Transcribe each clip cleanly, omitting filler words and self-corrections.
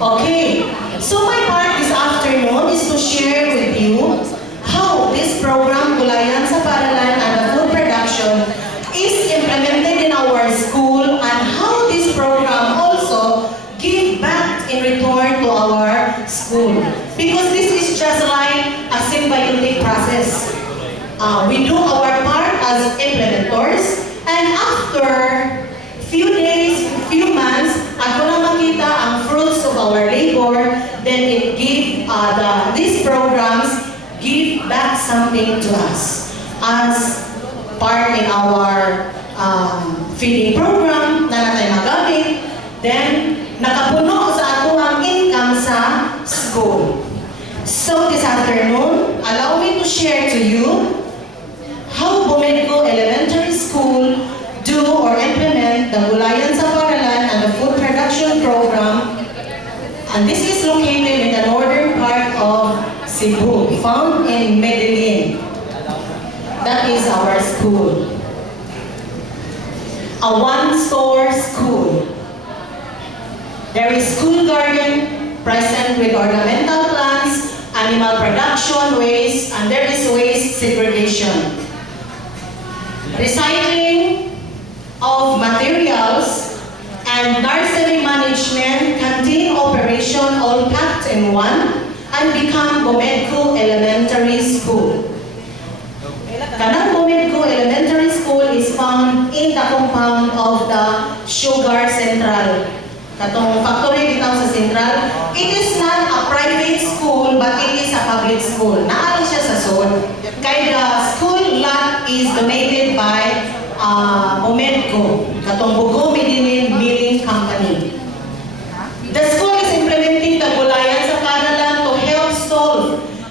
Okay, so my part this afternoon is to share with you how this program, Gulayan sa Paaralan and the Food Production, is implemented in our school and how this program also give back in return to our school. Because this is just like a symbiotic process. We do our part as implementors, and after few days, few months, ako na makita ang fruits of our labor, then it give these programs give back something to us as part in our feeding program na natay magamit, then nakapuno sa ato ang income sa school. So this afternoon, allow me to share to you how Bumedco Elementary School do or implement the Gulayan sa Paaralan and the Food Production Program. And this is located in the northern part of Cebu, found in Medellin. That is our school. A one-store school. There is school garden present with ornamental plants, animal production waste, and there is waste segregation. Recycling of materials and nursery management, canteen operation all packed in one and become Bumedco Elementary School. Kanang Bumedco Elementary School is found in the compound of the Sugar Central. Katong factory dito sa Central. It is not a private school but it is a public school. Naano siya sa SOD. Kaya the school lot is donated by Bumedco, katong Bugo Medellin Milling Company. The school is implementing the Gulayan sa Paaralan to help solve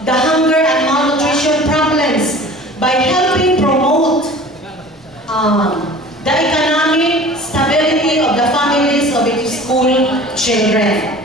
the hunger and malnutrition problems by helping promote the economic stability of the families of its school children.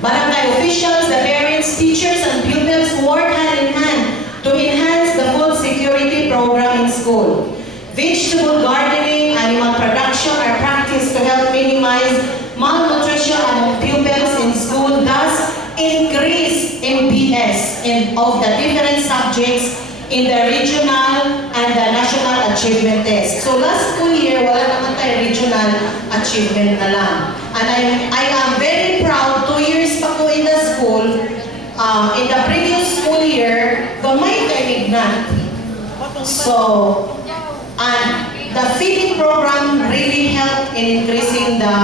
Barangay officials, the parents, teachers, and pupils work hand in hand to enhance the food security program in school. Vegetable gardening, animal production are practiced to help minimize malnutrition among pupils in school, thus increase MPS of the different subjects in the regional and the national achievement test. So last school year, wala naman tayo regional achievement na lang. And I am very proud, 2 years pa ko in the school, in the previous school year, gamay kay Mignat. So, and the feeding program really helped in increasing the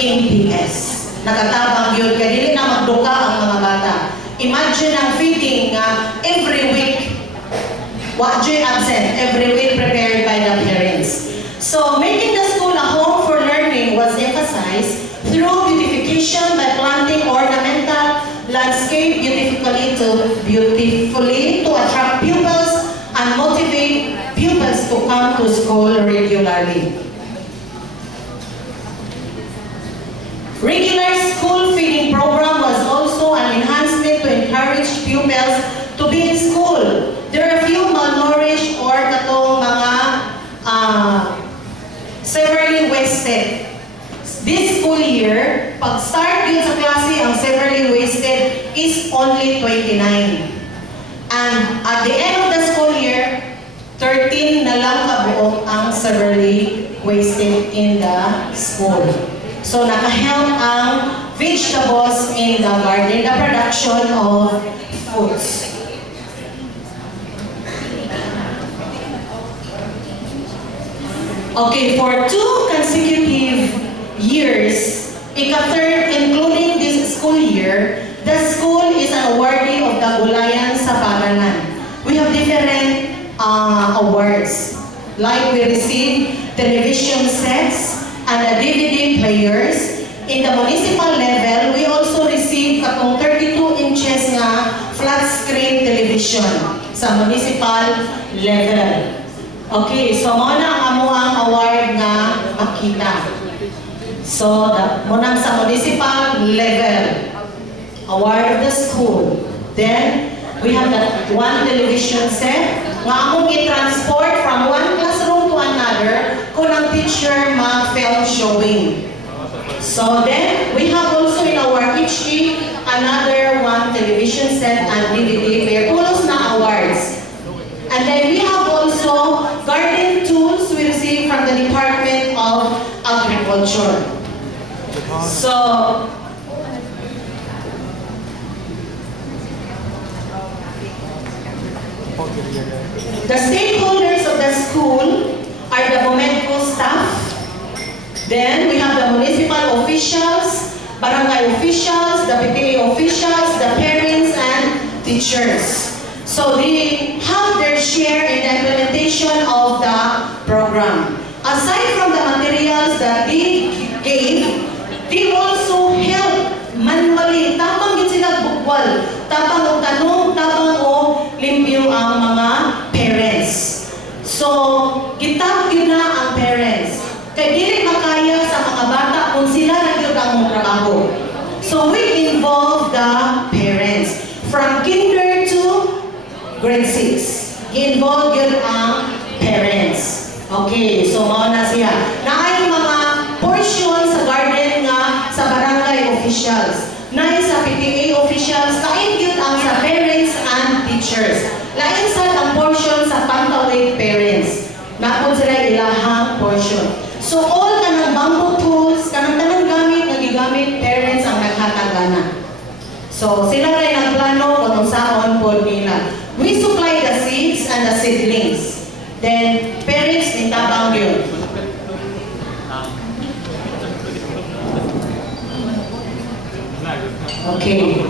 MPS. Nakatabang yun, kaya dili na magduka ang mga bata. Imagine ang feeding every week, absent, every week prepared by the parents. So, making the school a home for learning was emphasized through beautification by planting ornamental landscape beautifully to attract pupils and motivate pupils to come to school regularly. Regular school feeding program was also an enhancement to encourage pupils to be in school. There are few malnourished or katong mga severely wasted. This school year, pag-start yun sa klase, ang severely wasted is only 29. And at the end of the school year, 13 na lang kabuok ang severely wasted in the school. So nakahelp ang vegetables in the garden, the production of foods. Okay, for 2 consecutive years, ika-third, including this school year, the school is an awardee of the Gulayan sa Paaralan. We have different awards. Like we received television sets and the DVD players. In the municipal level, we also received katong 32 inches nga flat screen television sa municipal level. Okay, so muna ang amuang award nga makita. So, munang sa municipal level, award of the school. Then, we have that one television set nga among i-transport from one classroom to another kung ang teacher mag-film showing. So then, we have also HE, another one television set and DVD player. Pulos na awards. And then we have also garden tools we received from the Department of Agriculture. So, the stakeholders of the school are the Momenco staff. Then we have the municipal officials, barangay officials, the PTA officials, the parents, and teachers. So they have their share in the implementation of the program. Aside from the materials that they gave, they also help manually. Tapang yun sila bukwal. Tapang o tanong, tapang o limpyo ang mga parents. So, gitap yun na ang parents. Kaya dili makaya sa mga bata kung sila nagyod ang trabaho. So, we involve the parents. From kinder to grade 6. I-involve yun ang parents. Okay, so mauna siya. Naay mga portion sa garden nga sa barangay officials. Naay sa PTA officials, lain yun ang sa parents and teachers. Lain sa ang portion sa pantawid parents. Napon sila ilahang portion. So all kanang bamboo tools, kanang tanang gamit, nagigamit parents ang naghatagana. So sila rin ang plano kung saan po nila. We supply the seeds and the seedlings. Then parents ni tabang yun. Okay.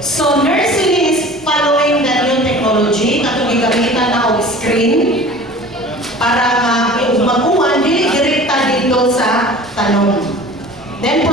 So nursery is following the new technology. Katong gigamitan na og screen para makuha dili direkta dito sa tanong. Then